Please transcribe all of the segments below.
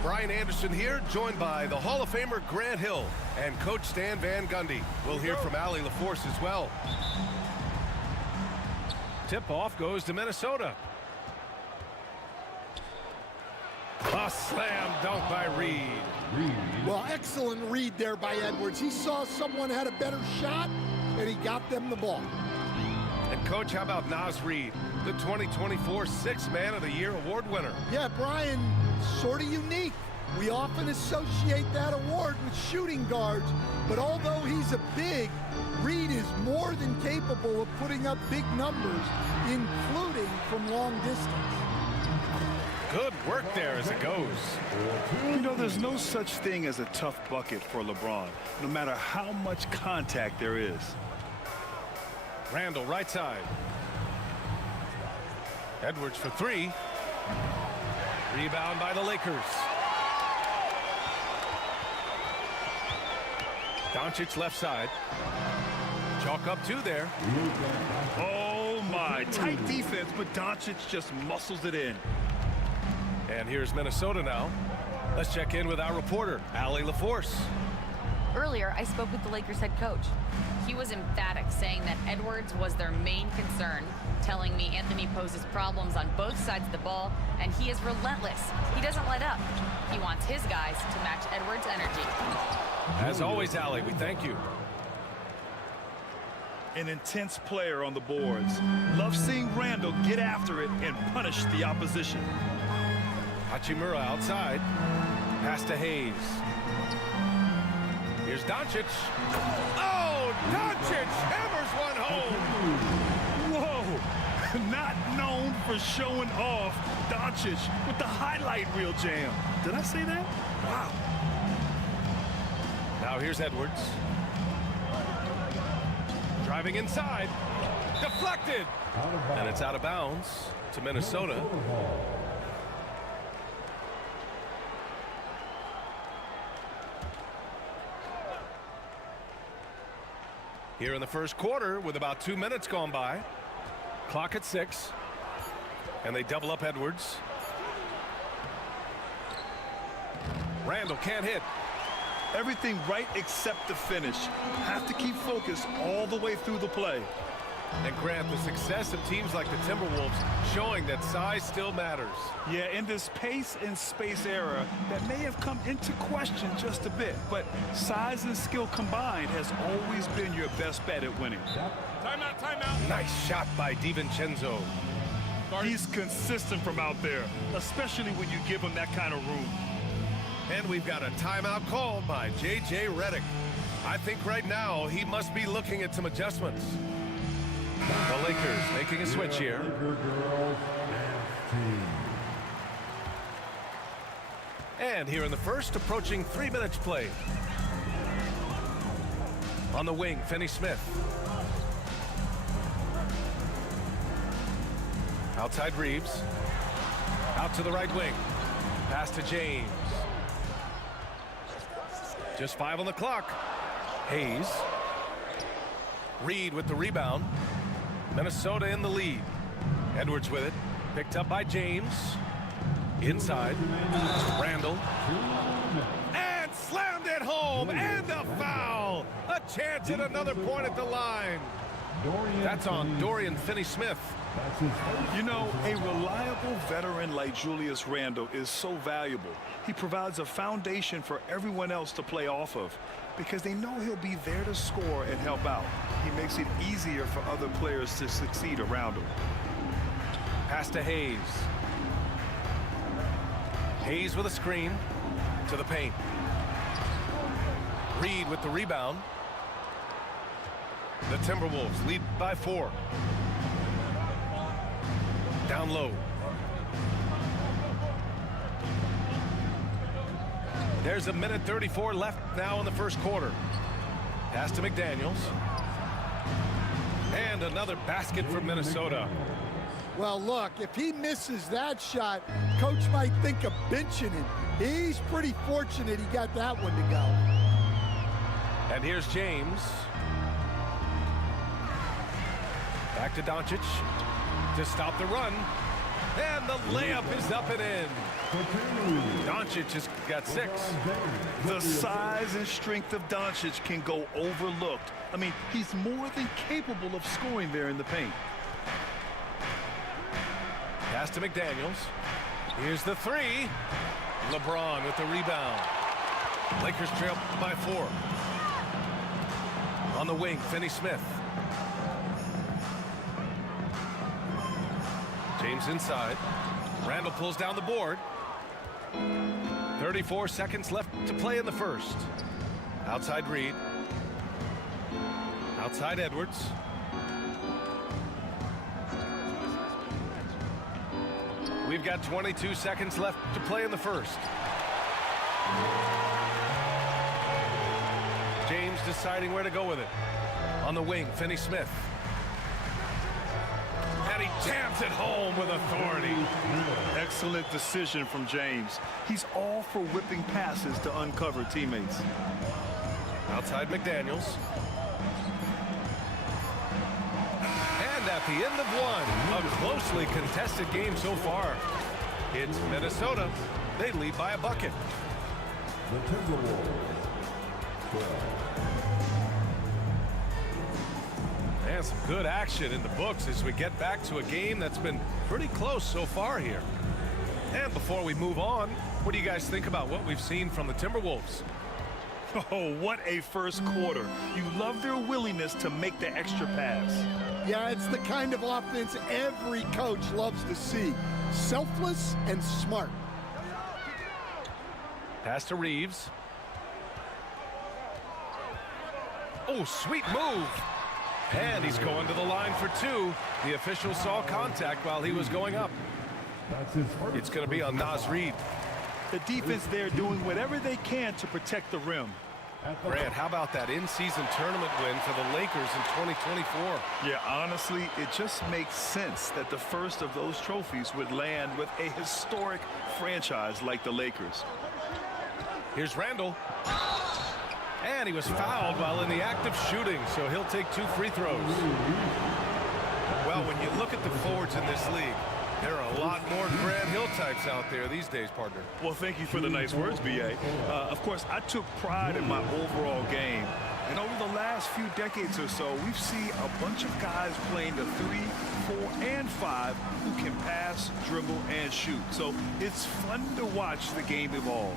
Brian Anderson here, joined by the Hall of Famer Grant Hill and Coach Stan Van Gundy. We'll hear from Allie LaForce as well. Tip-off goes to Minnesota. A slam dunk by Reed. Well, excellent read there by Edwards. He saw someone had a better shot, and he got them the ball. And, Coach, how about Naz Reid, the 2024 Sixth Man of the Year award winner? Yeah, Brian, sort of unique. We often associate that award with shooting guards, but although he's a big, Reid is more than capable of putting up big numbers, including from long distance. Good work there as it goes. You know, there's no such thing as a tough bucket for LeBron, no matter how much contact there is. Randall, right side. Edwards for three. Rebound by the Lakers. Doncic left side. Chalk up two there. Oh, my. Tight defense, but Doncic just muscles it in. And here's Minnesota now. Let's check in with our reporter, Allie LaForce. Earlier, I spoke with the Lakers head coach. He was emphatic, saying that Edwards was their main concern, telling me Anthony poses problems on both sides of the ball, and he is relentless. He doesn't let up. He wants his guys to match Edwards' energy. As always, Allie, we thank you. An intense player on the boards. Love seeing Randall get after it and punish the opposition. Hachimura outside. Pass to Hayes. Here's Doncic. Oh, Doncic hammers one home. Whoa, not known for showing off. Doncic with the highlight reel jam. Did I say that? Wow. Now here's Edwards. Driving inside. Deflected. And it's out of bounds to Minnesota. Here in the first quarter with about 2 minutes gone by. Clock at 6. And they double up Edwards. Randall can't hit. Everything right except the finish. Have to keep focused all the way through the play. And Grant, the success of teams like the Timberwolves showing that size still matters. Yeah, in this pace and space era, that may have come into question just a bit, but size and skill combined has always been your best bet at winning. Timeout, timeout. Nice shot by DiVincenzo. He's consistent from out there, especially when you give him that kind of room. And we've got a timeout called by J.J. Redick. I think right now he must be looking at some adjustments. The Lakers making a switch here. And here in the first, approaching 3 minutes played. On the wing, Finney-Smith. Outside Reeves. Out to the right wing. Pass to James. Just 5 on the clock. Hayes. Reed with the rebound. Minnesota in the lead. Edwards with it. Picked up by James. Inside. Randall. And slammed it home. And a foul. A chance at another point at the line. That's on Dorian Finney-Smith. You know, a reliable veteran like Julius Randle is so valuable. He provides a foundation for everyone else to play off of because they know he'll be there to score and help out. He makes it easier for other players to succeed around him. Pass to Hayes. Hayes with a screen to the paint. Reed with the rebound. The Timberwolves lead by 4. Down low. There's a minute 34 left now in the first quarter. Pass to McDaniels. And another basket for Minnesota. Well, look, if he misses that shot, coach might think of benching him. He's pretty fortunate he got that one to go. And here's James. Back to Doncic to stop the run. And the layup is up and in. Doncic has got 6. The size and strength of Doncic can go overlooked. I mean, he's more than capable of scoring there in the paint. Pass to McDaniels. Here's the 3. LeBron with the rebound. Lakers trail by 4. On the wing, Finney-Smith. James inside. Randall pulls down the board. 34 seconds left to play in the first. Outside Reed. Outside Edwards. We've got 22 seconds left to play in the first. James deciding where to go with it. On the wing, Finney-Smith. And he jams it home with authority. Excellent decision from James. He's all for whipping passes to uncover teammates. Outside McDaniels. And at the end of one, a closely contested game so far. It's Minnesota. They lead by a bucket. The Timberwolves. 12. And some good action in the books as we get back to a game that's been pretty close so far here. And before we move on, what do you guys think about what we've seen from the Timberwolves? Oh, what a first quarter. You love their willingness to make the extra pass. Yeah, it's the kind of offense every coach loves to see. Selfless and smart. Pass to Reeves. Oh, sweet move. And he's going to the line for 2. The official saw contact while he was going up. That's his first. It's going to be on Naz Reid. The defense there doing whatever they can to protect the rim. Grant, how about that in-season tournament win for the Lakers in 2024? Yeah, honestly, it just makes sense that the first of those trophies would land with a historic franchise like the Lakers. Here's Randall. And he was fouled while in the act of shooting, so he'll take 2 free throws. Well, when you look at the forwards in this league, there are a lot more Grant Hill types out there these days, partner. Well, thank you for the nice words, B.A. Of course, I took pride in my overall game. And over the last few decades or so, we've seen a bunch of guys playing the 3, 4, and 5 who can pass, dribble, and shoot. So it's fun to watch the game evolve.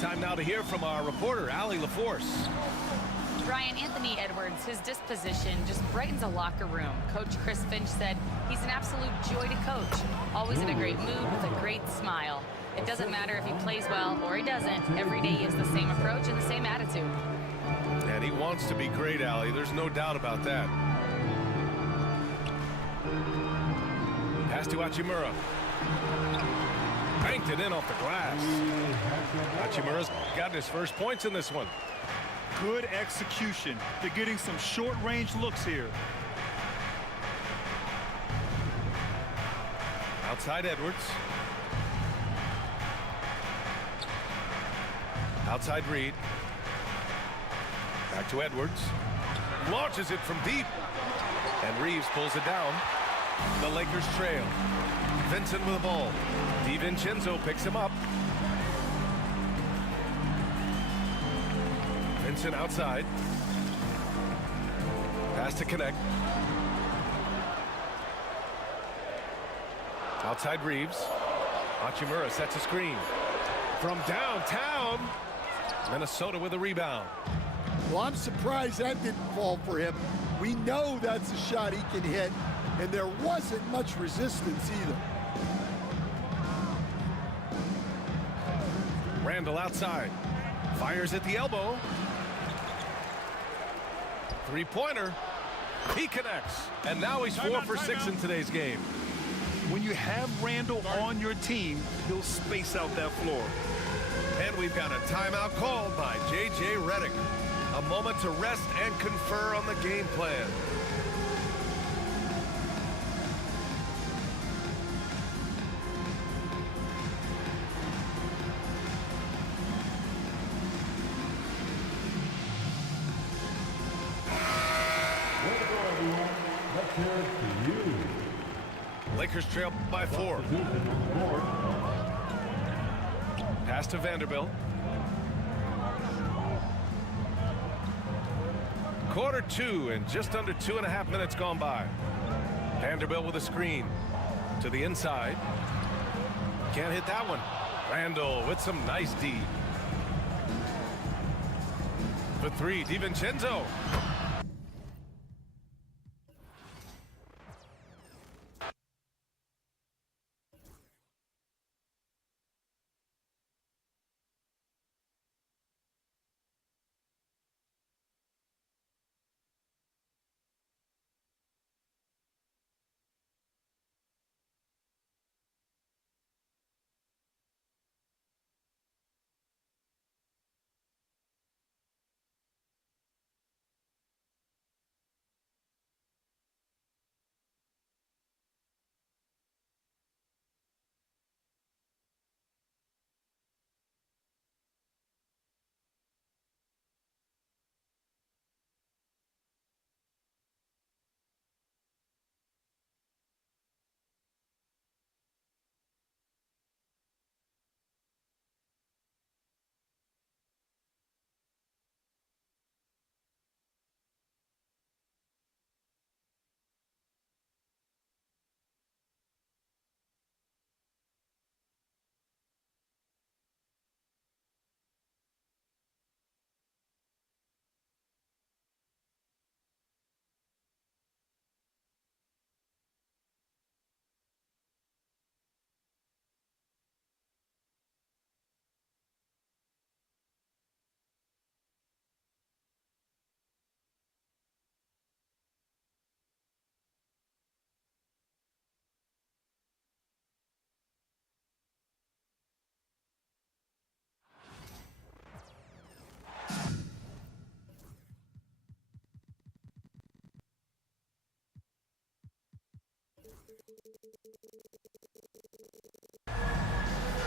Time now to hear from our reporter, Allie LaForce. Ryan, Anthony Edwards, his disposition just brightens a locker room. Coach Chris Finch said he's an absolute joy to coach. Always in a great mood with a great smile. It doesn't matter if he plays well or he doesn't. Every day he has the same approach and the same attitude. And he wants to be great, Allie. There's no doubt about that. Pass to Hachimura. Banked it in off the glass. Hachimura's gotten his first points in this one. Good execution. They're getting some short-range looks here. Outside Edwards. Outside Reed. Back to Edwards. Launches it from deep. And Reeves pulls it down. The Lakers trail. Vincent with the ball. DiVincenzo picks him up. Vincent outside. Pass to connect. Outside Reeves. Hachimura sets a screen. From downtown. Minnesota with a rebound. Well, I'm surprised that didn't fall for him. We know that's a shot he can hit, and there wasn't much resistance either. Randall outside. Fires at the elbow. Three-pointer. He connects. And now he's 4 for 6 in today's game. When you have Randall on your team, he'll space out that floor. And we've got a timeout called by J.J. Redick. A moment to rest and confer on the game plan. Welcome, everyone. Let's hear it to you. Lakers trail by 4. Substitution on the board. Pass to Vanderbilt. Quarter 2 and just under 2.5 minutes gone by. Vanderbilt with a screen to the inside. Can't hit that one. Randall with some nice D. For 3, DiVincenzo.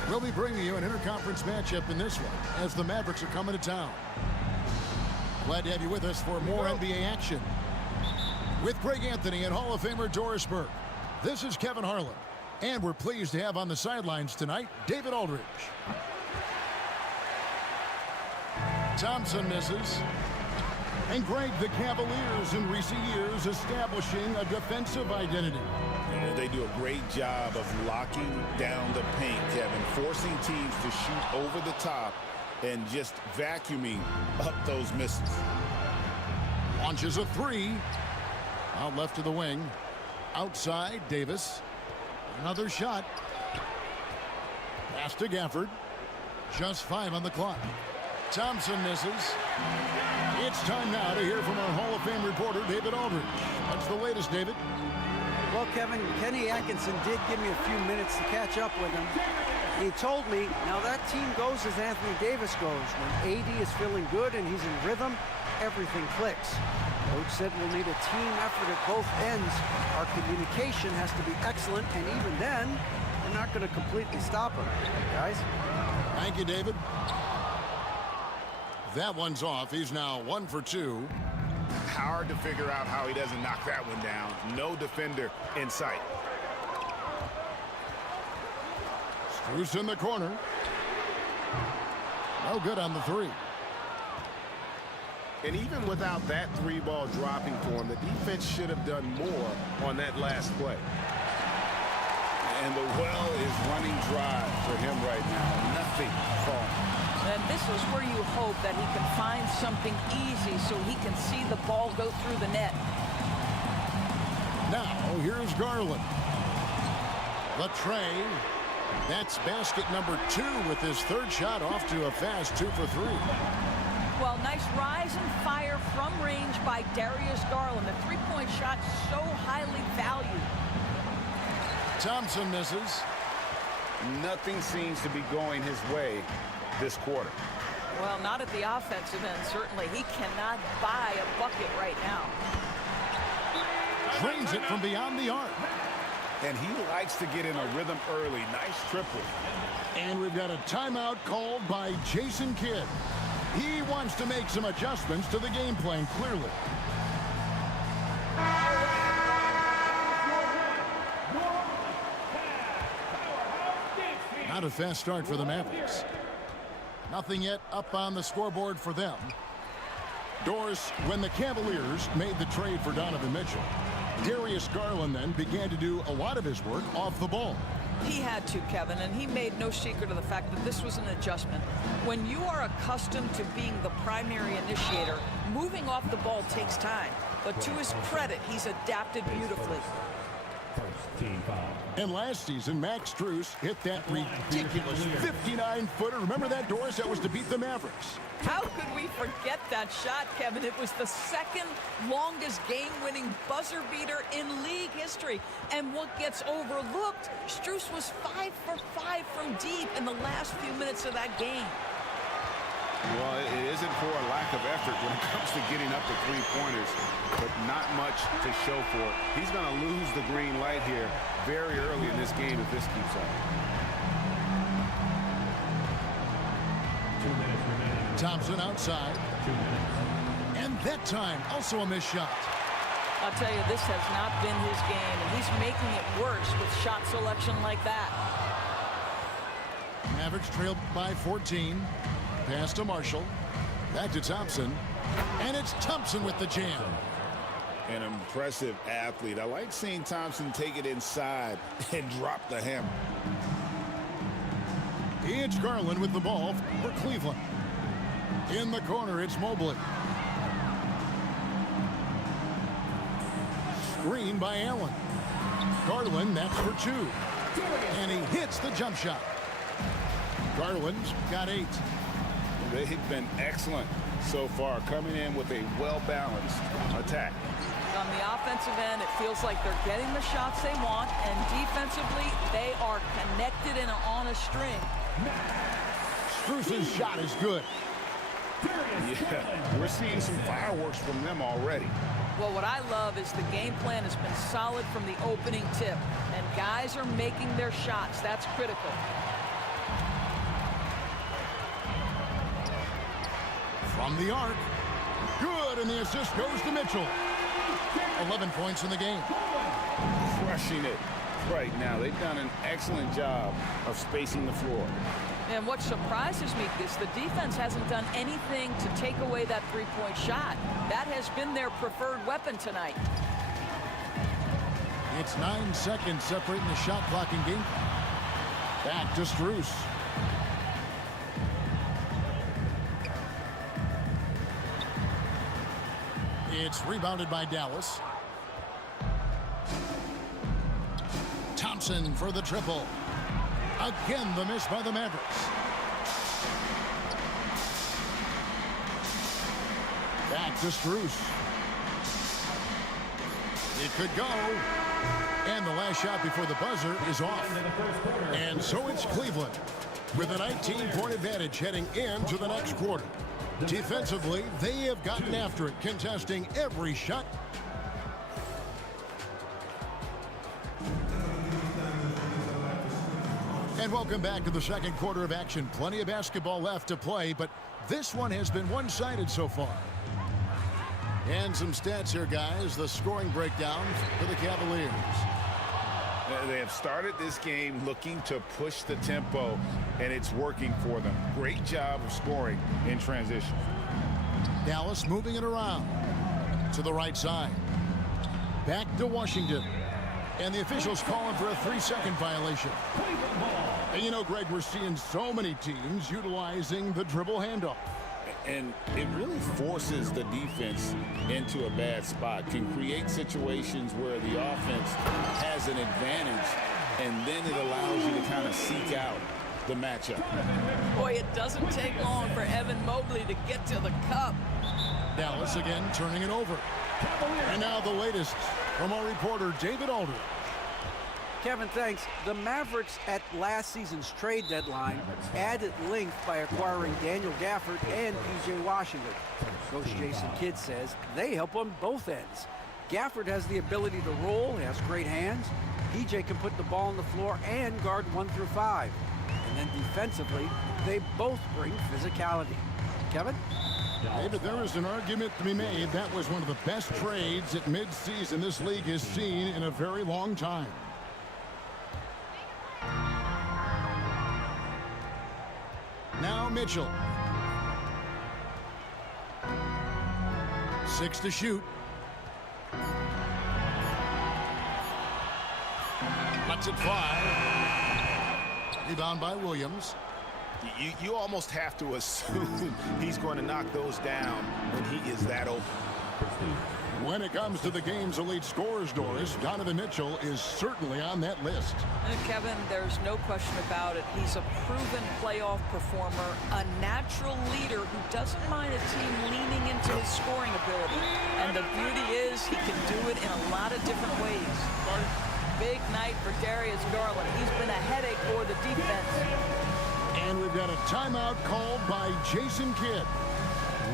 We'll be bringing you an interconference matchup in this one as the Mavericks are coming to town. Glad to have you with us for more NBA action. With Greg Anthony and Hall of Famer Doris Burke, this is Kevin Harlan. And we're pleased to have on the sidelines tonight, David Aldridge. Thompson misses. And Greg, the Cavaliers in recent years establishing a defensive identity. They do a great job of locking down the paint, Kevin, forcing teams to shoot over the top and just vacuuming up those misses. Launches a 3. Out left to the wing. Outside, Davis. Another shot. Pass to Gafford. Just 5 on the clock. Thompson misses. It's time now to hear from our Hall of Fame reporter, David Aldridge. What's the latest, David? Well, Kevin, Kenny Atkinson did give me a few minutes to catch up with him. He told me, now that team goes as Anthony Davis goes. When AD is feeling good and he's in rhythm, everything clicks. Coach said we'll need a team effort at both ends. Our communication has to be excellent, and even then, we're not going to completely stop him. Guys? Thank you, David. That one's off. He's now 1 for 2. Hard to figure out how he doesn't knock that one down. No defender in sight. Strus in the corner. No good on the 3. And even without that 3-ball dropping for him, the defense should have done more on that last play. And the well is running dry for him right now. Nothing falling. And this is where you hope that he can find something easy so he can see the ball go through the net. Now, here's Garland. The tray. That's basket number 2 with his 3rd shot off to a fast 2 for 3. Well, nice rise and fire from range by Darius Garland. The three-point shot so highly valued. Thompson misses. Nothing seems to be going his way this quarter. Well, not at the offensive end, certainly. He cannot buy a bucket right now. Drains it from beyond the arc. And he likes to get in a rhythm early. Nice triple. And we've got a timeout called by Jason Kidd. He wants to make some adjustments to the game plan, clearly. Not a fast start for the Mavericks. Nothing yet up on the scoreboard for them. Doris, when the Cavaliers made the trade for Donovan Mitchell, Darius Garland then began to do a lot of his work off the ball. He had to, Kevin, and he made no secret of the fact that this was an adjustment. When you are accustomed to being the primary initiator, moving off the ball takes time. But to his credit, he's adapted beautifully. And last season, Max Strus hit that ridiculous 59-footer. Remember that, Doris? That was to beat the Mavericks. How could we forget that shot, Kevin? It was the second longest game-winning buzzer beater in league history. And what gets overlooked, Strus was 5 for 5 from deep in the last few minutes of that game. Well, it isn't for a lack of effort when it comes to getting up to three-pointers, but not much to show for it. He's going to lose the green light here very early in this game if this keeps up. 2 minutes remaining. Thompson outside. And that time, also a missed shot. I'll tell you, this has not been his game, and he's making it worse with shot selection like that. Mavericks trailed by 14. Pass to Marshall. Back to Thompson. And it's Thompson with the jam. An impressive athlete. I like seeing Thompson take it inside and drop the hammer. It's Garland with the ball for Cleveland. In the corner, it's Mobley. Screen by Allen. Garland, that's for 2. And he hits the jump shot. Garland's got 8. They've been excellent so far, coming in with a well-balanced attack. On the offensive end, it feels like they're getting the shots they want, and defensively, they are connected and on a string. Strus's shot is good. Yeah, we're seeing some fireworks from them already. Well, what I love is the game plan has been solid from the opening tip, and guys are making their shots. That's critical. From the arc. Good, and the assist goes to Mitchell. 11 points in the game. Crushing it right now. They've done an excellent job of spacing the floor. And what surprises me is the defense hasn't done anything to take away that three-point shot. That has been their preferred weapon tonight. It's 9 seconds separating the shot clock and game clock. Back to Strus. It's rebounded by Dallas. Thompson for the triple. Again, the miss by the Mavericks. Back to Strus. It could go. And the last shot before the buzzer is off. And so it's Cleveland with a 19-point advantage heading into the next quarter. Defensively, they have gotten after it, contesting every shot. And welcome back to the second quarter of action. Plenty of basketball left to play, but this one has been one-sided so far. And some stats here, guys. The scoring breakdown for the Cavaliers. They have started this game looking to push the tempo, and it's working for them. Great job of scoring in transition. Dallas moving it around to the right side. Back to Washington. And the officials calling for a 3-second violation. And you know, Greg, we're seeing so many teams utilizing the dribble handoff. And it really forces the defense into a bad spot, can create situations where the offense has an advantage, and then it allows you to kind of seek out the matchup. Boy, it doesn't take long for Evan Mobley to get to the cup. Dallas again turning it over. And now the latest from our reporter, David Aldridge. Kevin, thanks. The Mavericks at last season's trade deadline added length by acquiring Daniel Gafford and P.J. Washington. Coach Jason Kidd says they help on both ends. Gafford has the ability to roll, he has great hands. P.J. can put the ball on the floor and guard 1 through 5. And then defensively, they both bring physicality. Kevin? David, there is an argument to be made. That was one of the best trades at midseason this league has seen in a very long time. Now Mitchell. 6 to shoot. Lets it fly. Rebound by Williams. You almost have to assume he's going to knock those down when he is that open. When it comes to the game's elite scorers, Doris, Donovan Mitchell is certainly on that list. And Kevin, there's no question about it. He's a proven playoff performer, a natural leader who doesn't mind a team leaning into his scoring ability. And the beauty is he can do it in a lot of different ways. Big night for Darius Garland. He's been a headache for the defense. And we've got a timeout called by Jason Kidd.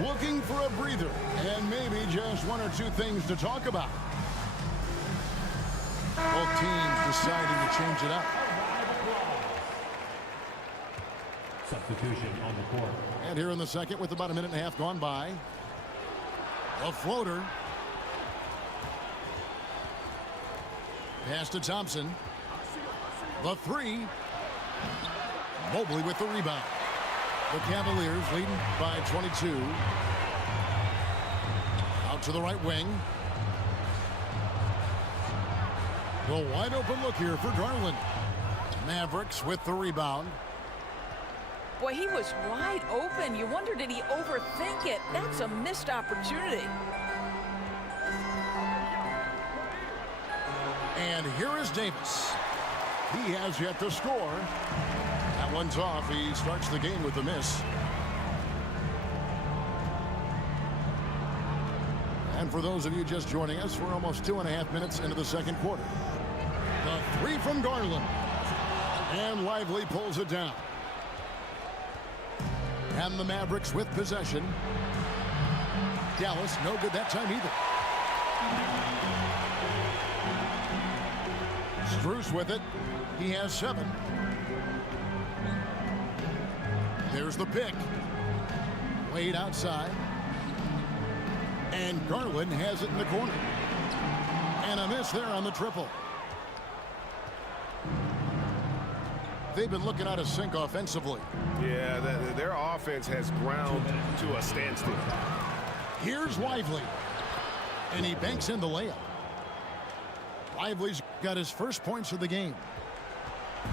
Looking for a breather and maybe just 1 or 2 things to talk about. Both teams deciding to change it up. Substitution on the court. And here in the second with about a minute and a half gone by. A floater. Pass to Thompson. The 3. Mobley with the rebound. The Cavaliers leading by 22. Out to the right wing. The wide open look here for Garland. Mavericks with the rebound. Boy, he was wide open. You wonder, did he overthink it? That's a missed opportunity. And here is Davis. He has yet to score. That one's off. He starts the game with a miss. And for those of you just joining us, we're almost 2.5 minutes into the second quarter. The 3 from Garland. And Lively pulls it down. And the Mavericks with possession. Dallas, no good that time either. Strus with it. He has 7. There's the pick. Wade outside. And Garland has it in the corner. And a miss there on the triple. They've been looking out of sync offensively. Yeah, their offense has ground to a standstill. Here's Lively. And he banks in the layup. Lively's got his first points of the game.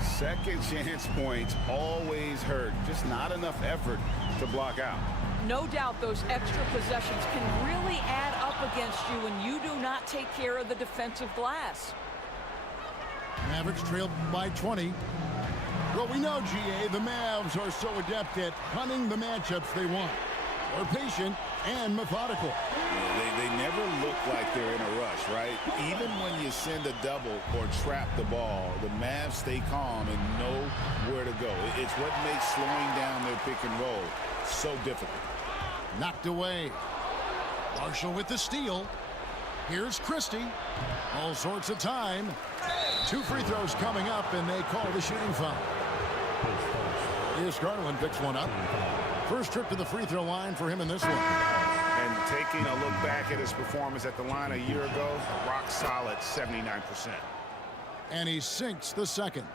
Second chance points always hurt. Just not enough effort to block out. No doubt those extra possessions can really add up against you when you do not take care of the defensive glass. Mavericks trailed by 20. Well, we know, GA, the Mavs are so adept at hunting the matchups they want. They're patient and methodical. They never look like they're in a rush, right? Even when you send a double or trap the ball, the Mavs stay calm and know where to go. It's what makes slowing down their pick and roll so difficult. Knocked away. Marshall with the steal. Here's Christie. All sorts of time. 2 free throws coming up, and they call the shooting foul. Here's Garland picks one up. First trip to the free throw line for him in this one. And taking a look back at his performance at the line a year ago, rock solid 79%. And he sinks the second.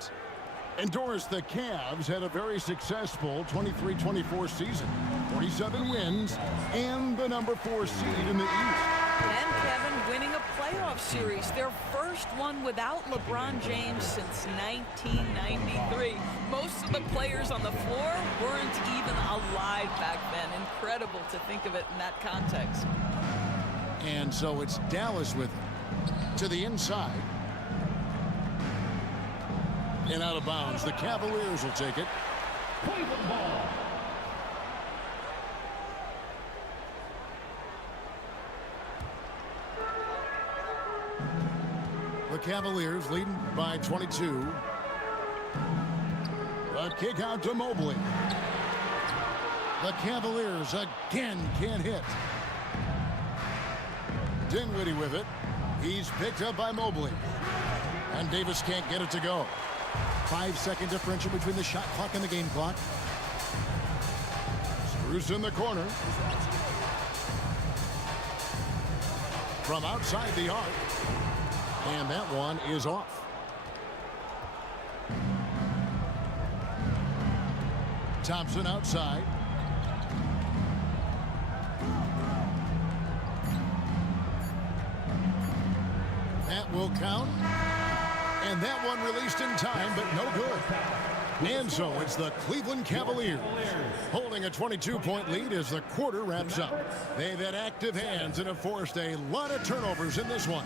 And Doris, the Cavs had a very successful 23-24 season. 47 wins and the number 4 seed in the East. And Kevin winning a playoff series, their first one without LeBron James since 1993. Most of the players on the floor weren't even alive back then. Incredible to think of it in that context. And so it's Dallas with it. To the inside. And out of bounds. The Cavaliers will take it. Cleveland ball. The Cavaliers leading by 22. The kick out to Mobley. The Cavaliers again can't hit. Dinwiddie with it. He's picked up by Mobley. And Davis can't get it to go. 5-second differential between the shot clock and the game clock. Screws in the corner. From outside the arc. And that one is off. Thompson outside. That will count. And that one released in time, but no good. And so it's the Cleveland Cavaliers holding a 22-point lead as the quarter wraps up. They've had active hands and have forced a lot of turnovers in this one.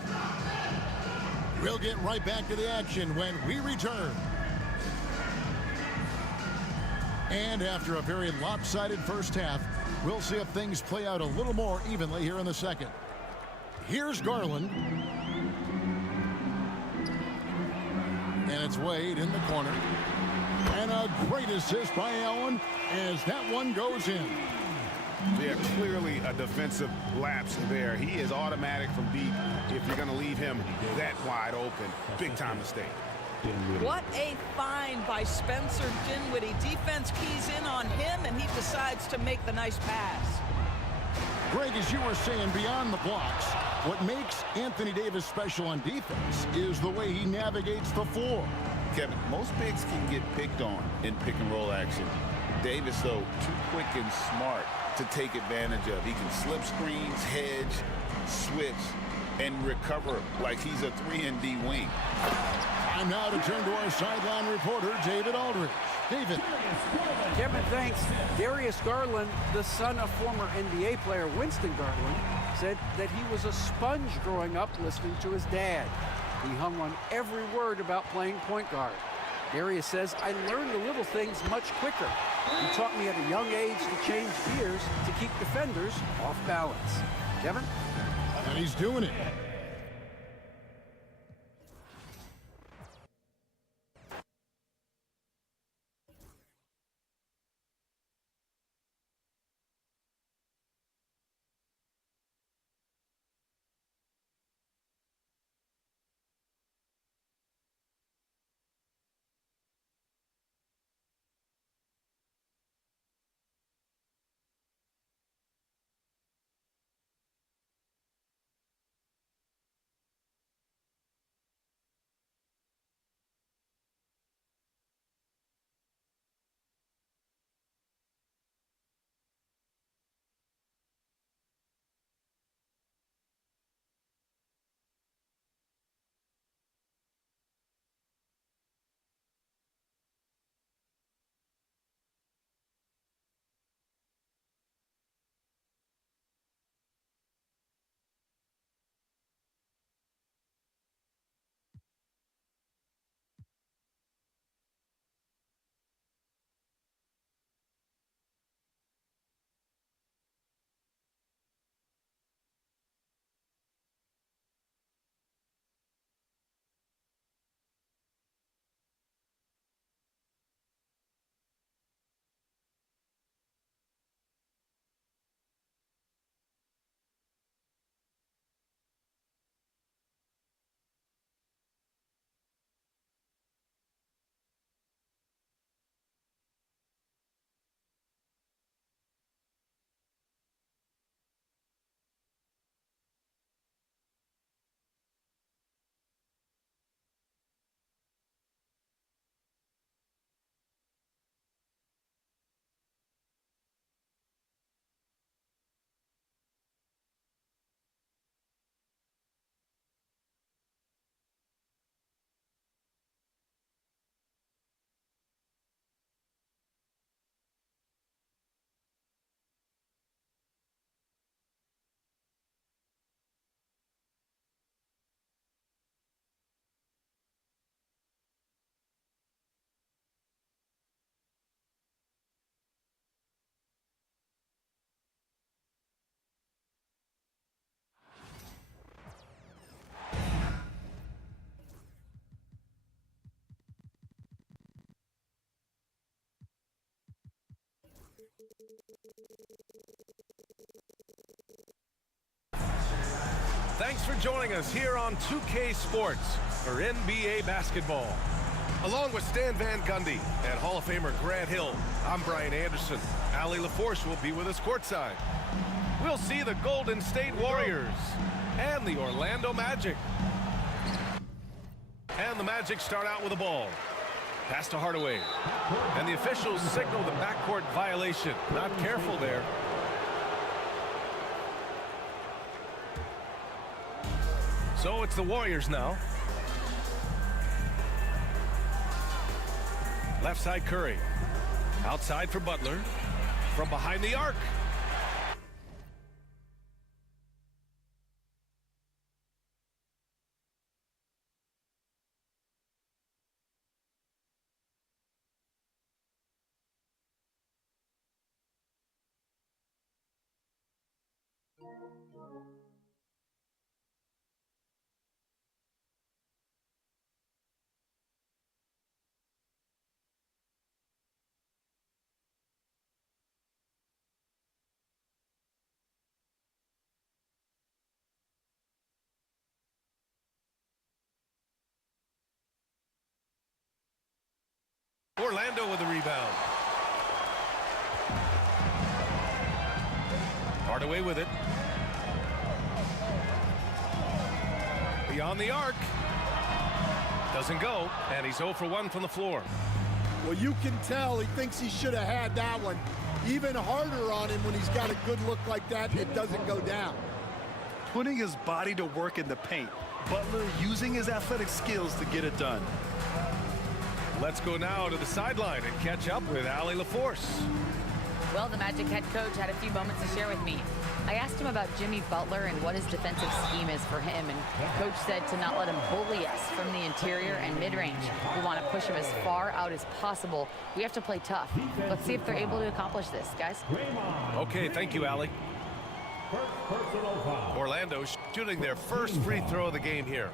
We'll get right back to the action when we return. And after a very lopsided first half, we'll see if things play out a little more evenly here in the second. Here's Garland. And it's Wade in the corner. And a great assist by Allen as that one goes in. Yeah, clearly a defensive lapse there. He is automatic from deep if you're going to leave him that wide open. Big time mistake. What a find by Spencer Dinwiddie. Defense keys in on him, and he decides to make the nice pass. Greg, as you were saying, beyond the blocks, what makes Anthony Davis special on defense is the way he navigates the floor. Kevin, most bigs can get picked on in pick and roll action. Davis, though, too quick and smart to take advantage of. He can slip screens, hedge, switch, and recover like he's a 3-and-D wing. Time now to turn to our sideline reporter, David Aldridge. David. Kevin, thanks. Darius Garland, the son of former NBA player Winston Garland, said that he was a sponge growing up listening to his dad. He hung on every word about playing point guard. Darius says, I learned the little things much quicker. He taught me at a young age to change gears to keep defenders off balance. Kevin? And he's doing it. Thanks for joining us here on 2K Sports for NBA basketball. Along with Stan Van Gundy and Hall of Famer Grant Hill, I'm Brian Anderson. Allie LaForce will be with us courtside. We'll see the Golden State Warriors and the Orlando Magic. And the Magic start out with the ball. Pass to Hardaway. And the officials signal the backcourt violation. Not careful there. So it's the Warriors now. Left side Curry. Outside for Butler. From behind the arc. Orlando with the rebound. Hardaway with it. Beyond the arc. Doesn't go, and he's 0 for 1 from the floor. Well, you can tell he thinks he should have had that one. Even harder on him when he's got a good look like that and it doesn't go down. Putting his body to work in the paint. Butler using his athletic skills to get it done. Let's go now to the sideline and catch up with Allie LaForce. Well, the Magic head coach had a few moments to share with me. I asked him about Jimmy Butler and what his defensive scheme is for him, and coach said to not let him bully us from the interior and mid-range. We want to push him as far out as possible. We have to play tough. Let's see if they're able to accomplish this, guys. Okay, thank you, Allie. Orlando shooting their first free throw of the game here.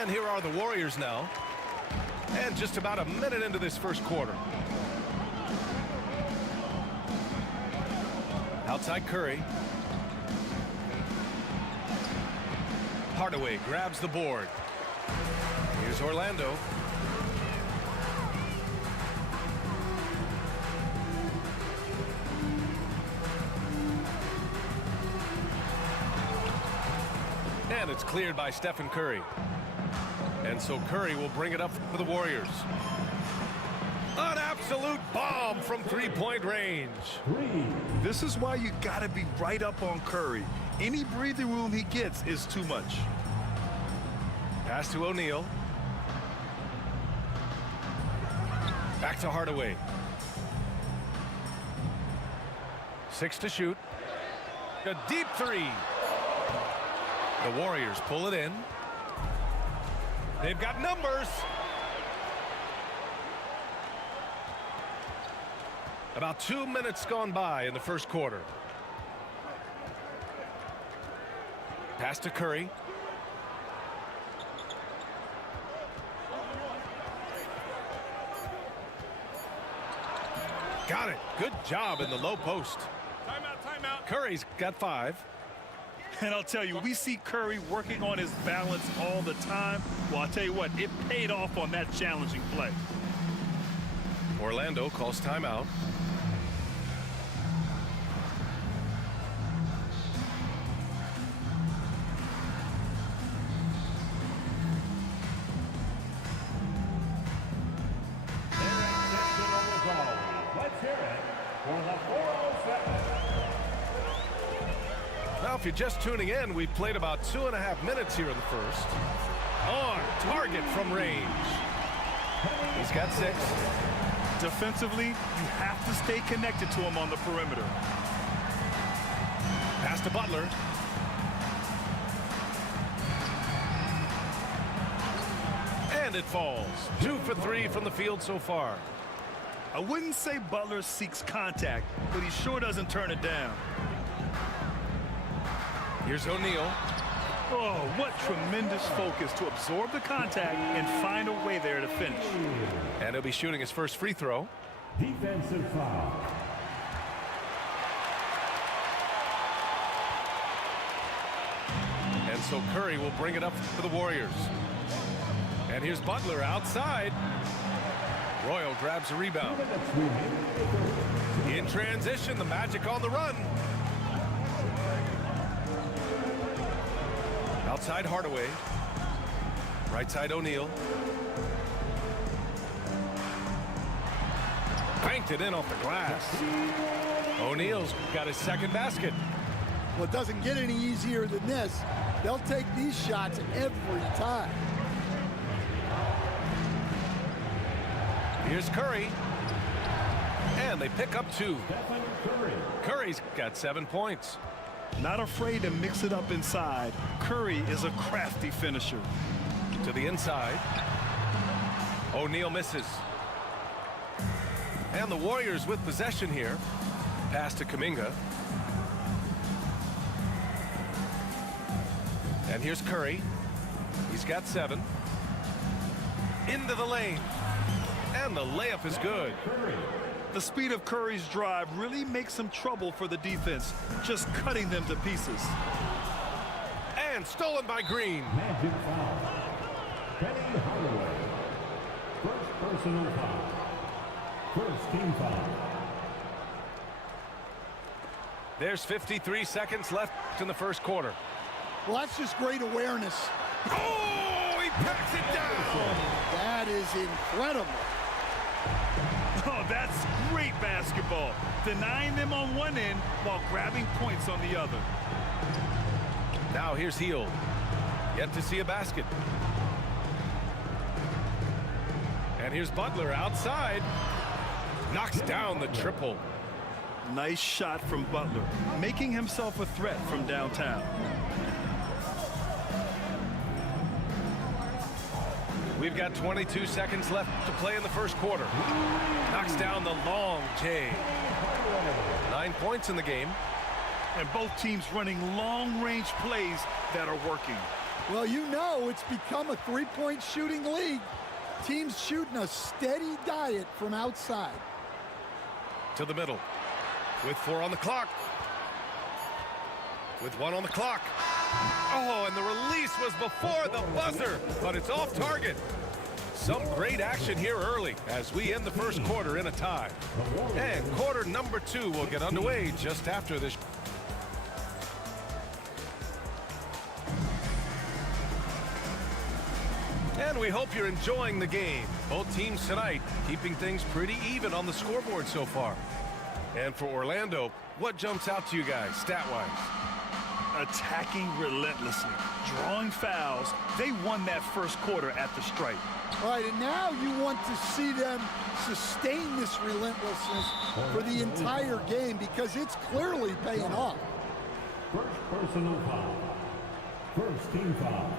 And here are the Warriors now. And just about a minute into this first quarter. Outside Curry. Hardaway grabs the board. Here's Orlando. And it's cleared by Stephen Curry. And so Curry will bring it up for the Warriors. An absolute bomb from three-point range. This is why you got to be right up on Curry. Any breathing room he gets is too much. Pass to O'Neal. Back to Hardaway. 6 to shoot. A deep three. The Warriors pull it in. They've got numbers. About 2 minutes gone by in the first quarter. Pass to Curry. Got it. Good job in the low post. Timeout. Curry's got 5. And I'll tell you, we see Curry working on his balance all the time. Well, I'll tell you what, it paid off on that challenging play. Orlando calls timeout. Let's hear it for the 407. Now, if you're just tuning in, we've played about 2.5 minutes here in the first. On target from range. He's got 6. Defensively, you have to stay connected to him on the perimeter. Pass to Butler. And it falls. 2 for 3 from the field so far. I wouldn't say Butler seeks contact, but he sure doesn't turn it down. Here's O'Neal. Oh, what tremendous focus to absorb the contact and find a way there to finish. And he'll be shooting his first free throw. Defensive foul. And so Curry will bring it up for the Warriors. And here's Butler outside. Royal grabs a rebound. In transition, the Magic on the run. Outside Hardaway. Right side O'Neal. Banked it in off the glass. O'Neal's got his second basket. Well, it doesn't get any easier than this. They'll take these shots every time. Here's Curry. And they pick up 2. Curry's got 7 points. Not afraid to mix it up inside. Curry is a crafty finisher. To the inside. O'Neal misses. And the Warriors with possession here. Pass to Kuminga. And here's Curry. He's got 7. Into the lane. And the layup is good. The speed of Curry's drive really makes some trouble for the defense, just cutting them to pieces. And stolen by Green. Magic foul. Penny Hardaway. First personal foul. First team foul. There's 53 seconds left in the first quarter. Well, that's just great awareness. Oh, he packs it down. That is incredible. Oh, that's great basketball. Denying them on one end while grabbing points on the other. Now here's Hield. Yet to see a basket. And here's Butler outside. Knocks down the triple. Nice shot from Butler, making himself a threat from downtown. We've got 22 seconds left to play in the first quarter. Knocks down the long J. 9 points in the game. And both teams running long-range plays that are working. Well, you know it's become a three-point shooting league. Teams shooting a steady diet from outside. To the middle. With 4 on the clock. With 1 on the clock. Oh, and the release was before the buzzer, but it's off target. Some great action here early as we end the first quarter in a tie. And quarter number 2 will get underway just after this. And we hope you're enjoying the game. Both teams tonight keeping things pretty even on the scoreboard so far. And for Orlando, what jumps out to you guys stat-wise? Attacking relentlessly, drawing fouls. They won that first quarter at the stripe. All right, and now you want to see them sustain this relentlessness for the entire game because it's clearly paying off. First personal foul. First team foul.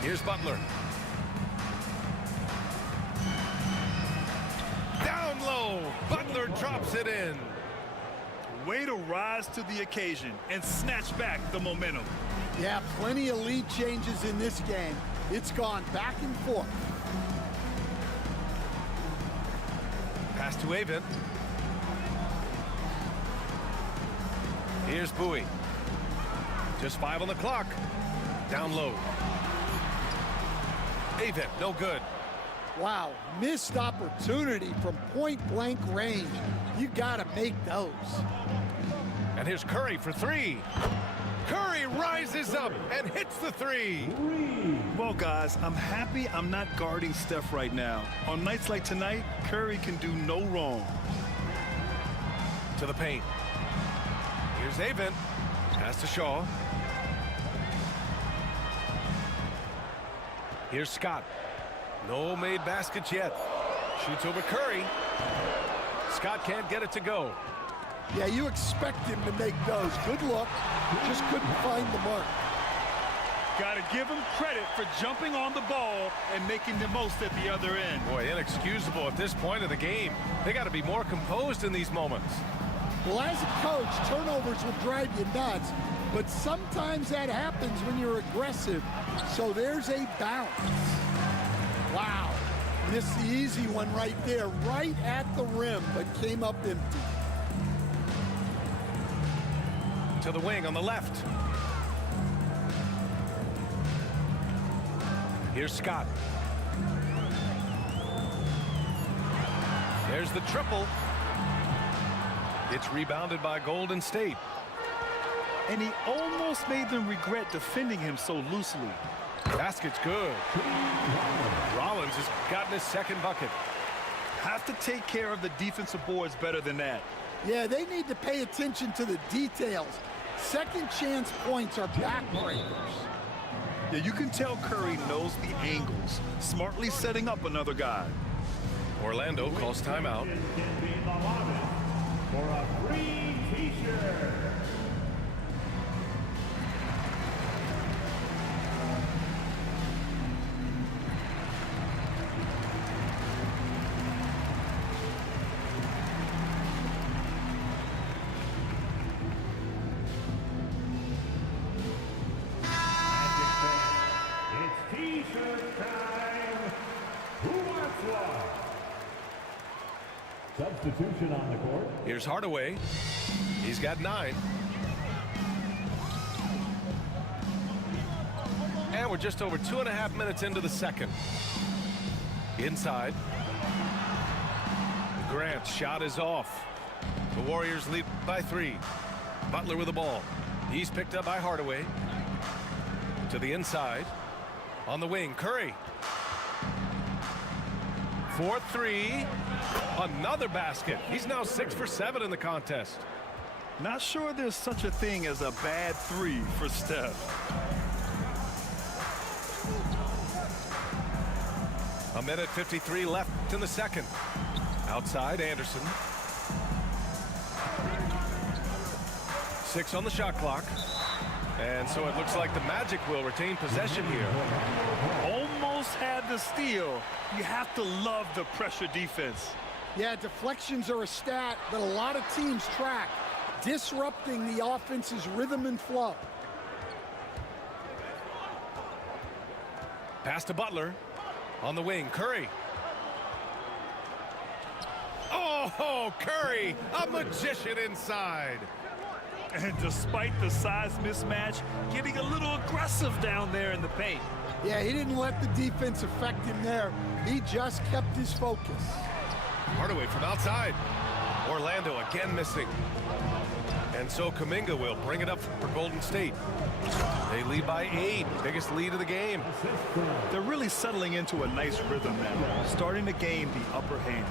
Here's Butler. Down low. Butler drops it in. Way to rise to the occasion and snatch back the momentum. Yeah, plenty of lead changes in this game. It's gone back and forth. Pass to Avent. Here's Bowie. Just 5 on the clock. Down low. Avent, no good. Wow, missed opportunity from point-blank range. You gotta make those. And here's Curry for 3. Curry rises up and hits the 3. Well, guys, I'm happy I'm not guarding Steph right now. On nights like tonight, Curry can do no wrong. To the paint. Here's Avent. Pass to Shaw. Here's Scott. No made baskets yet. Shoots over Curry. Scott can't get it to go. Yeah, you expect him to make those. Good look. Just couldn't find the mark. Got to give him credit for jumping on the ball and making the most at the other end. Boy, inexcusable at this point of the game. They got to be more composed in these moments. Well, as a coach, turnovers will drive you nuts, but sometimes that happens when you're aggressive. So there's a bounce. Wow. Missed the easy one right there, right at the rim, but came up empty. To the wing on the left. Here's Scott. There's the triple. It's rebounded by Golden State. And he almost made them regret defending him so loosely. Basket's good. Rollins has gotten his second bucket. Have to take care of the defensive boards better than that. Yeah, they need to pay attention to the details. Second chance points are backbreakers. Yeah, you can tell Curry knows the angles, smartly setting up another guy. Orlando calls timeout. For a free t-shirt. Substitution on the court. Here's Hardaway. He's got 9. And we're just over 2.5 minutes into the second. Inside. Grant's shot is off. The Warriors lead by 3. Butler with the ball. He's picked up by Hardaway. To the inside. On the wing, Curry. 4-3. Another basket. He's now 6 for 7 in the contest. Not sure there's such a thing as a bad 3 for Steph. A minute 53 left in the second. Outside, Anderson. 6 on the shot clock. And so it looks like the Magic will retain possession here. Almost had the steal. You have to love the pressure defense. Yeah, deflections are a stat that a lot of teams track, disrupting the offense's rhythm and flow. Pass to Butler. On the wing, Curry. Oh, Curry, a magician inside. And despite the size mismatch, getting a little aggressive down there in the paint. Yeah, he didn't let the defense affect him there. He just kept his focus. Hardaway from outside. Orlando again missing. And so Kuminga will bring it up for Golden State. They lead by 8. Biggest lead of the game. They're really settling into a nice rhythm now, starting to gain the upper hand.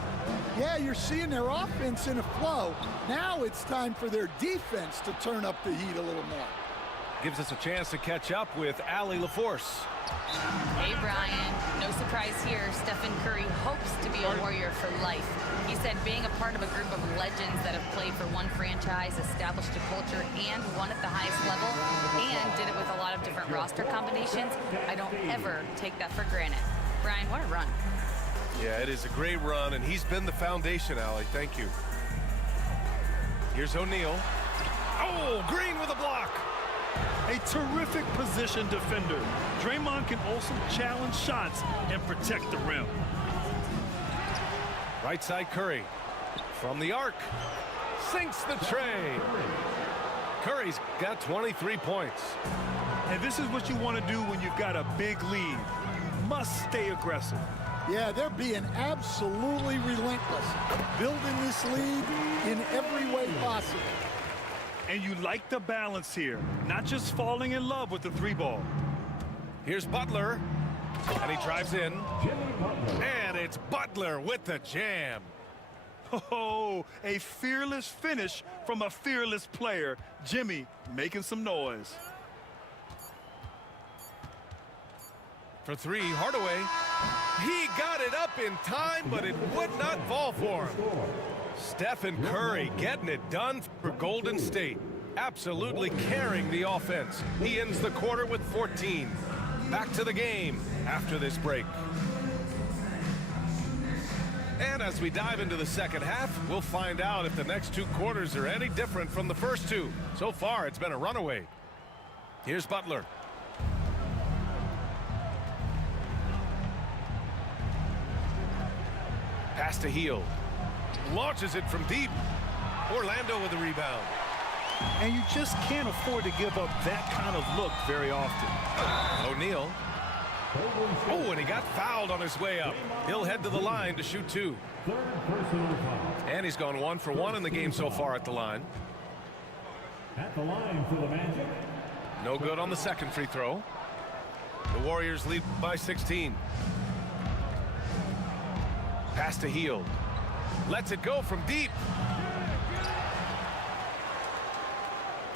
Yeah, you're seeing their offense in a flow. Now it's time for their defense to turn up the heat a little more. Gives us a chance to catch up with Allie LaForce. Hey, Brian. No surprise here. Stephen Curry hopes to be a Warrior for life. He said being a part of a group of legends that have played for one franchise, established a culture, and won at the highest level, and did it with a lot of different roster combinations, I don't ever take that for granted. Brian, what a run. Yeah, it is a great run, and he's been the foundation, Allie. Thank you. Here's O'Neal. Oh, Green with a block. A terrific position defender. Draymond can also challenge shots and protect the rim. Right side Curry. From the arc. Sinks the tray. Curry's got 23 points. And this is what you want to do when you've got a big lead. You must stay aggressive. Yeah, they're being absolutely relentless, building this lead in every way possible. And you like the balance here, not just falling in love with the 3-ball. Here's Butler, and he drives in. And it's Butler with the jam. Oh, a fearless finish from a fearless player. Jimmy making some noise. For 3, Hardaway. He got it up in time, but it would not fall for him. Stephen Curry getting it done for Golden State. absolutely carrying the offense. He ends the quarter with 14. Back to the game after this break. And as we dive into the second half, we'll find out if the next 2 quarters are any different from the first 2. So far, it's been a runaway. Here's Butler. Pass to Hield. Launches it from deep. Orlando with the rebound. And you just can't afford to give up that kind of look very often. O'Neal. Oh, and he got fouled on his way up. He'll head to the line to shoot 2. And he's gone 1 for 1 in the game so far at the line. At the line for the Magic. No good on the second free throw. The Warriors lead by 16. Pass to Hield. Lets it go from deep.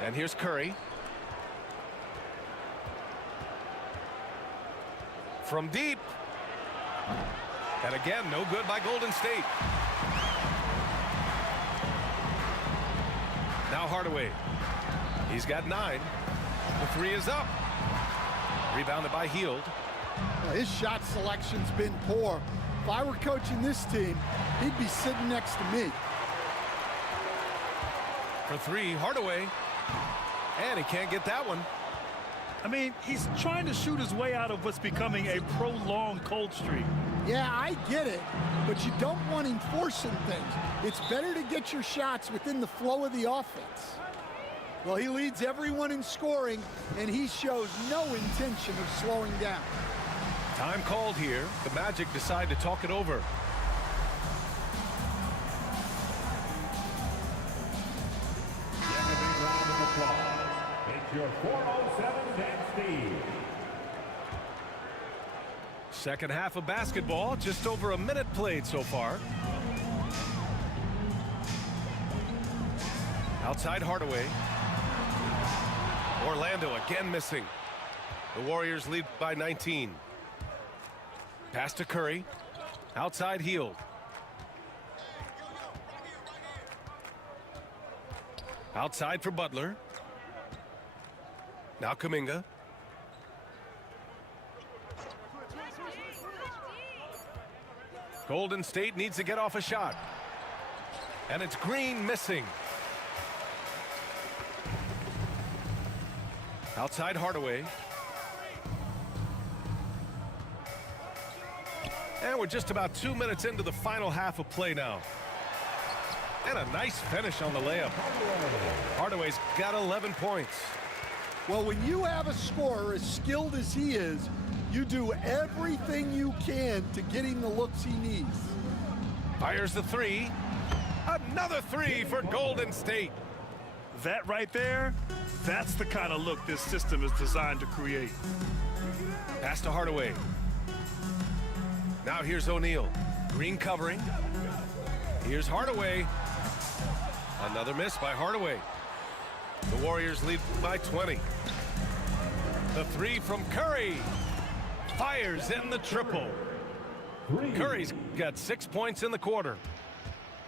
And here's Curry. From deep. And again, no good by Golden State. Now Hardaway. He's got 9. The 3 is up. Rebounded by Hield. His shot selection's been poor. If I were coaching this team, he'd be sitting next to me. For 3, Hardaway. And he can't get that one. I mean, he's trying to shoot his way out of what's becoming a prolonged cold streak. Yeah, I get it, but you don't want him forcing things. It's better to get your shots within the flow of the offense. Well, he leads everyone in scoring, and he shows no intention of slowing down. Time called here. The Magic decide to talk it over. Second round of applause. It's your 407 Dan Steve. Second half of basketball, just over a minute played so far. Outside Hardaway. Orlando again missing. The Warriors lead by 19. Pass to Curry. Outside Hield. Outside for Butler. Now Kuminga. Golden State needs to get off a shot. And it's Green missing. Outside Hardaway. And we're just about 2 minutes into the final half of play now. And a nice finish on the layup. Hardaway's got 11 points. Well, when you have a scorer as skilled as he is, you do everything you can to get him the looks he needs. Fires the 3. Another 3 for Golden State. That right there, that's the kind of look this system is designed to create. Pass to Hardaway. Now here's O'Neal. Green covering. Here's Hardaway. Another miss by Hardaway. The Warriors lead by 20. The 3 from Curry. Fires in the triple. Curry's got 6 points in the quarter.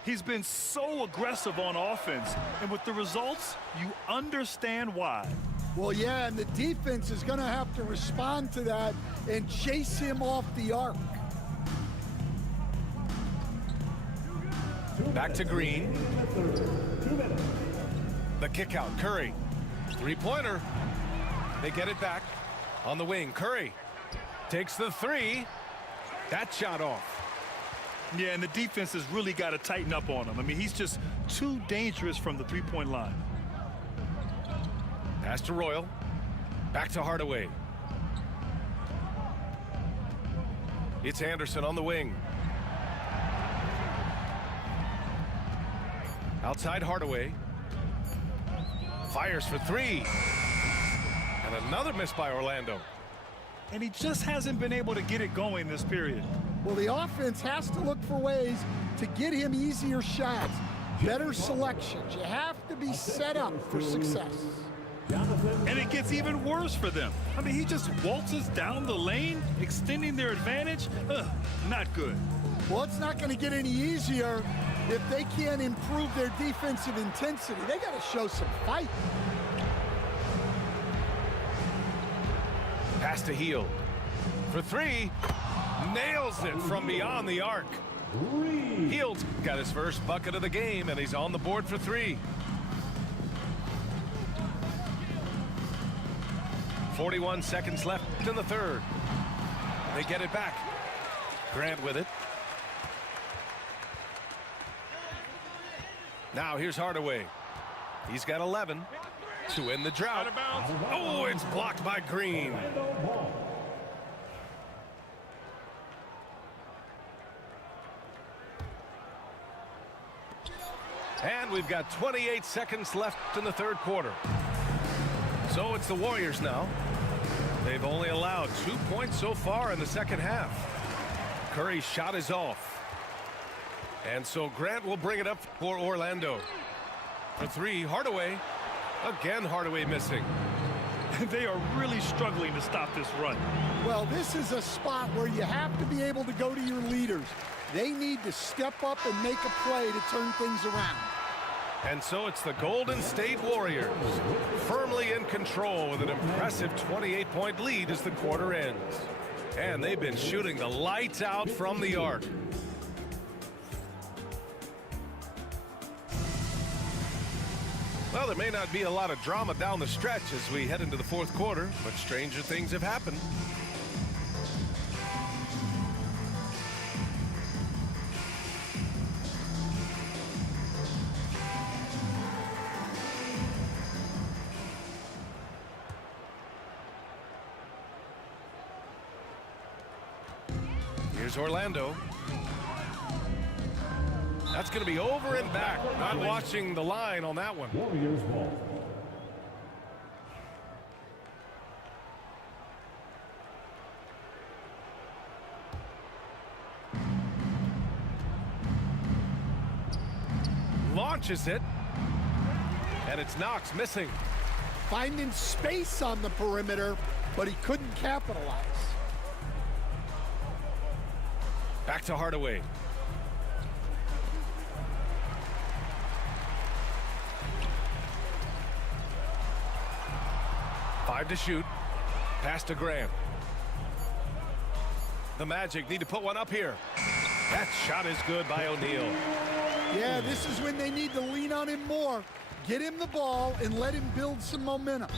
He's been so aggressive on offense, and with the results, you understand why. Well, yeah, and the defense is going to have to respond to that and chase him off the arc. Back to Green. The kick out. Curry. 3-pointer. They get it back. On the wing. Curry takes the 3. That shot off. Yeah, and the defense has really got to tighten up on him. I mean, he's just too dangerous from the three-point line. Pass to Royal. Back to Hardaway. It's Anderson on the wing. Outside Hardaway. Fires for 3. And another miss by Orlando. And he just hasn't been able to get it going this period. Well, the offense has to look for ways to get him easier shots, better selections. You have to be set up for success. And it gets even worse for them. I mean, he just waltzes down the lane, extending their advantage. Not good. Well, it's not going to get any easier If they can't improve their defensive intensity, they got to show some fight. Pass to Hield. For three. Nails it from beyond the arc. Hield's got his first bucket of the game, and he's on the board for three. 41 seconds left in the third. They get it back. Grant with it. Now here's Hardaway. He's got 11 to end the drought. Oh, it's blocked by Green. And we've got 28 seconds left in the third quarter. So it's the Warriors now. They've only allowed 2 points so far in the second half. Curry's shot is off. And so Grant will bring it up for Orlando. For three, Hardaway. Again, Hardaway missing. They are really struggling to stop this run. Well, this is a spot where you have to be able to go to your leaders. They need to step up and make a play to turn things around. And so it's the Golden State Warriors, firmly in control with an impressive 28-point lead as the quarter ends. And they've been shooting the lights out from the arc. Well, there may not be a lot of drama down the stretch as we head into the fourth quarter, but stranger things have happened. Here's Orlando. That's going to be over and back. Not watching the line on that one. Warriors ball. Launches it. And it's Knox missing. Finding space on the perimeter, but he couldn't capitalize. Back to Hardaway. Five to shoot. Pass to Grant. The Magic need to put one up here. That shot is good by O'Neal. Yeah, this is when they need to lean on him more. Get him the ball and let him build some momentum.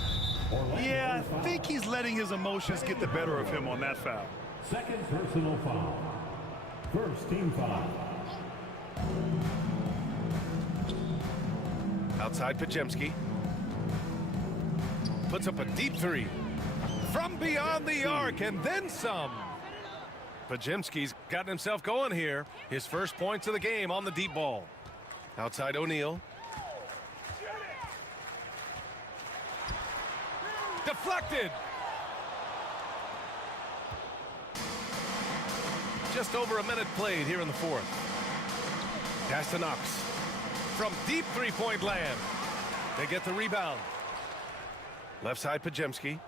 Yeah, I think he's letting his emotions get the better of him on that foul. Second personal foul. First team foul. Outside Podziemski. Puts up a deep three. From beyond the arc and then some. Podziemski's gotten himself going here. His first points of the game on the deep ball. Outside O'Neal. Deflected. Just over a minute played here in the fourth. Pass to Knox. From deep three-point land. They get the rebound. Left side Podziemski.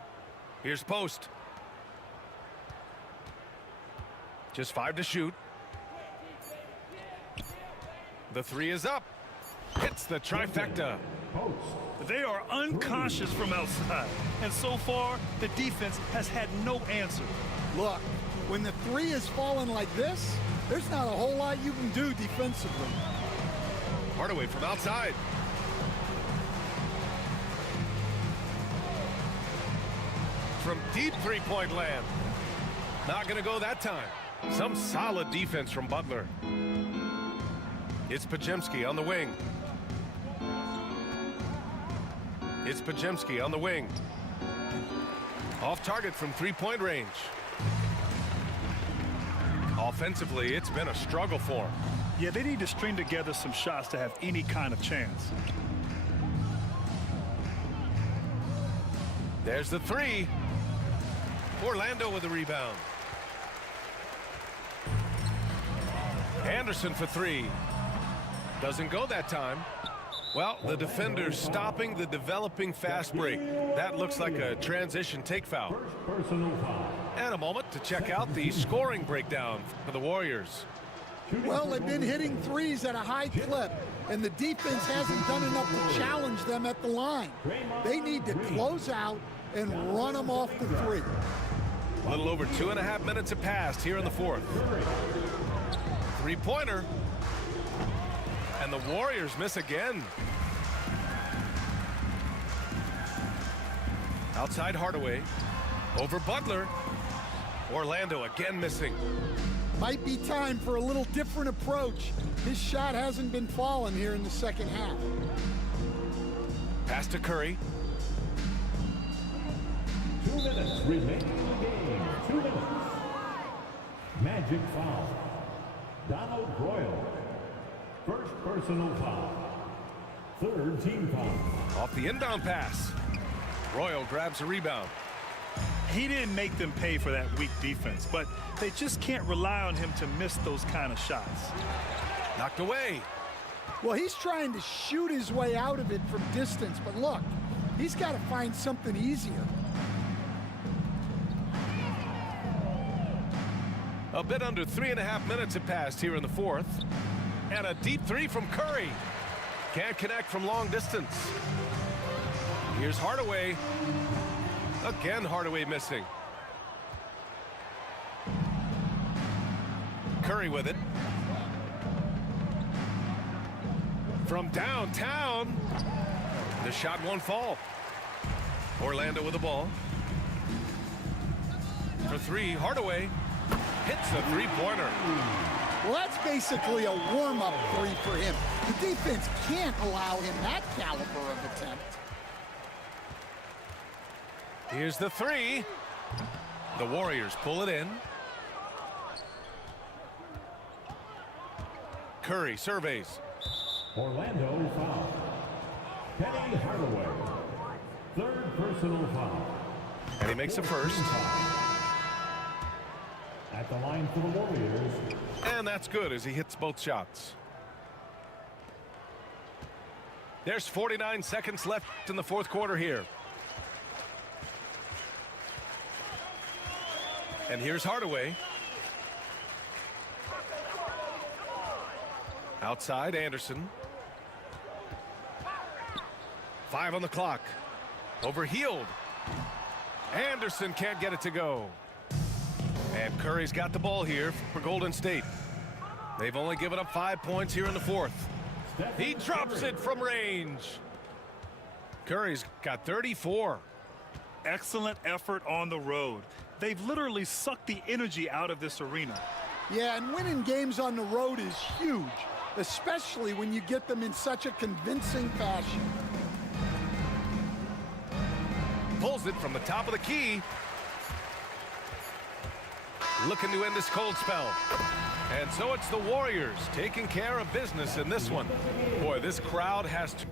Here's Post. Just 5 to shoot. The three is up. Hits the trifecta. They are unconscious from outside. And so far, the defense has had no answer. Look, when the three is falling like this, there's not a whole lot you can do defensively. Hardaway from outside. From deep three-point land. Not going to go that time. Some solid defense from Butler. It's Podziemski on the wing. It's Podziemski on the wing. Off target from three-point range. Offensively, it's been a struggle for him. Yeah, they need to string together some shots to have any kind of chance. There's the three. Orlando with the rebound. Anderson for three. Doesn't go that time. Well, the defender's stopping the developing fast break. That looks like a transition take foul. Personal foul. And a moment to check out the scoring breakdown for the Warriors. Well, they've been hitting threes at a high clip, and the defense hasn't done enough to challenge them at the line. They need to close out and run them off the three. A little over 2.5 minutes have passed here in the fourth. Three-pointer. And the Warriors miss again. Outside Hardaway. Over Butler. Orlando again missing. Might be time for a little different approach. His shot hasn't been falling here in the second half. Pass to Curry. 2 minutes remaining in the game. 2 minutes. Magic foul. Donald Royal. First personal foul. Third team foul. Off the inbound pass. Royal grabs a rebound. He didn't make them pay for that weak defense, but they just can't rely on him to miss those kind of shots. Knocked away. Well, he's trying to shoot his way out of it from distance, but look, he's got to find something easier. A bit under 3.5 minutes have passed here in the fourth. And a deep three from Curry. Can't connect from long distance. Here's Hardaway. Again, Hardaway missing. Curry with it. From downtown. The shot won't fall. Orlando with the ball. For three, Hardaway hits a three-pointer. Well, that's basically a warm-up three for him. The defense can't allow him that caliber of attempt. Here's the three. The Warriors pull it in. Curry surveys. Orlando foul. Penny Hardaway. Third personal foul. And he makes a first. At the line for the Warriors. And that's good as he hits both shots. There's 49 seconds left in the fourth quarter here. And here's Hardaway. Outside, Anderson. 5 on the clock. Over Hield. Anderson can't get it to go. And Curry's got the ball here for Golden State. They've only given up 5 points here in the fourth. He drops it from range. Curry's got 34. Excellent effort on the road. They've literally sucked the energy out of this arena. Yeah, and winning games on the road is huge, especially when you get them in such a convincing fashion. Pulls it from the top of the key. Looking to end this cold spell. And so it's the Warriors taking care of business in this one. Boy, this crowd has to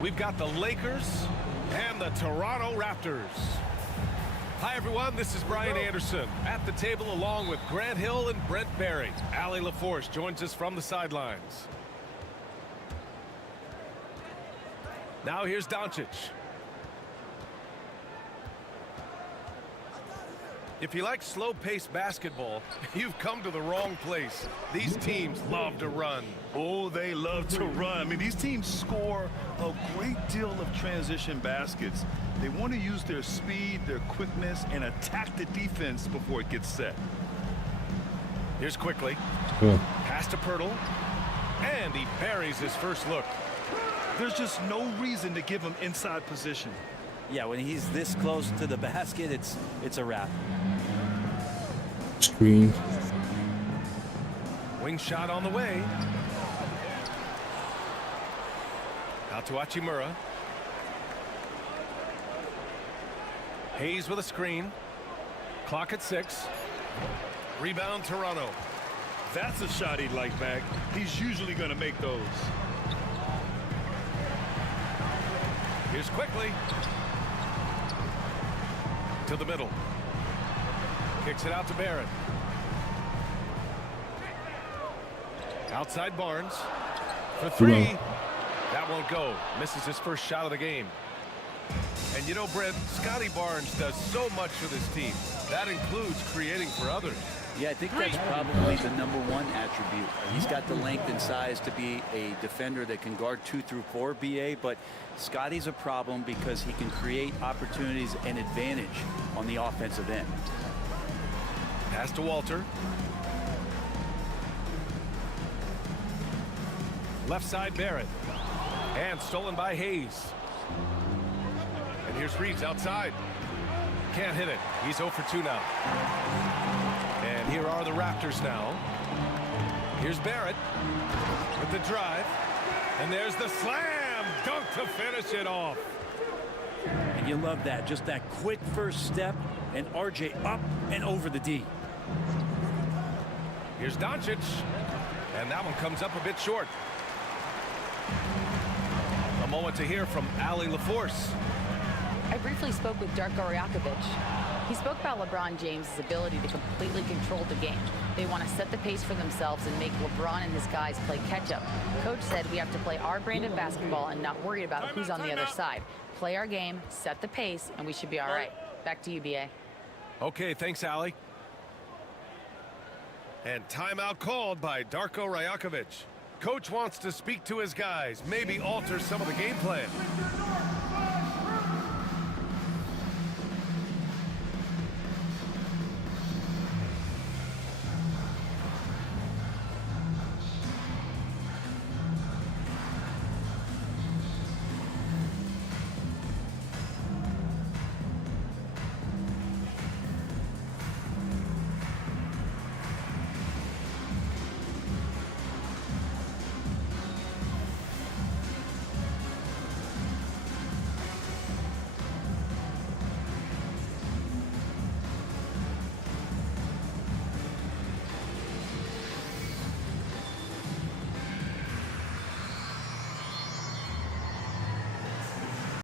We've got the Lakers and the Toronto Raptors. Hi, everyone. This is Brian Anderson at the table along with Grant Hill and Brent Barry. Allie LaForce joins us from the sidelines. Now here's Doncic. If you like slow-paced basketball, you've come to the wrong place. These teams love to run. Oh, they love to run. I mean, these teams score a great deal of transition baskets. They want to use their speed, their quickness, and attack the defense before it gets set. Here's Quickly. Pass to Pirtle. And he buries his first look. There's just no reason to give him inside position. Yeah, when he's this close to the basket, it's a wrap. Screen. Wing shot on the way. Out to Hachimura. Hayes with a screen. Clock at 6. Rebound Toronto. That's a shot he'd like back. He's usually going to make those. Here's Quickly. To the middle. Kicks it out to Barrett. Outside Barnes. For 3. That won't go. Misses his first shot of the game. And you know, Brent, Scotty Barnes does so much for this team. That includes creating for others. Yeah, I think that's probably the #1 attribute. He's got the length and size to be a defender that can guard 2 through 4, BA, but Scotty's a problem because he can create opportunities and advantage on the offensive end. Pass to Walter. Left side Barrett. And stolen by Hayes. And here's Reeves outside. Can't hit it. He's 0 for 2 now. And here are the Raptors now. Here's Barrett with the drive. And there's the slam dunk to finish it off. And you love that. Just that quick first step. And RJ up and over the D. Here's Doncic. And that one comes up a bit short. A moment to hear from Allie LaForce. I briefly spoke with Darko Rajakovic. He spoke about LeBron James' ability to completely control the game. They want to set the pace for themselves and make LeBron and his guys play catch-up. Coach said we have to play our brand of basketball and not worry about who's on the other side. Play our game, set the pace, and we should be all right. Back to you, BA. Okay, thanks, Allie. And timeout called by Darko Rajakovic. Coach wants to speak to his guys, maybe alter some of the game plan.